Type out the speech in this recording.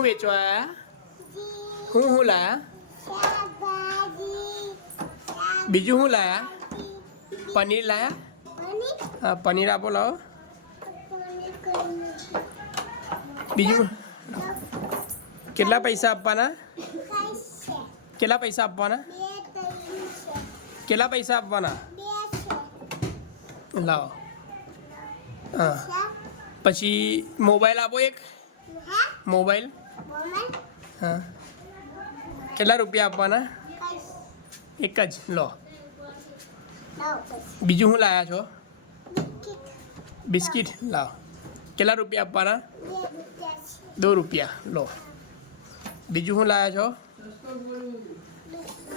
શું વેચવા આવ્યા? હું લાયા? બીજું શું લાયા? પનીર લાયા? હા પનીર આપો લાવો. બીજું કેટલા પૈસા આપવાના? કેટલા પૈસા આપવાના? કેટલા પૈસા આપવાના? લાવો. હા પછી મોબાઈલ આપો એક. મોબાઈલ હા કેટલા રૂપિયા આપવાના? એક જ લો. બીજું શું લાયા છો? બિસ્કિટ લાવો. કેટલા રૂપિયા આપવાના? 2 રૂપિયા લો. બીજું શું લાયા છો?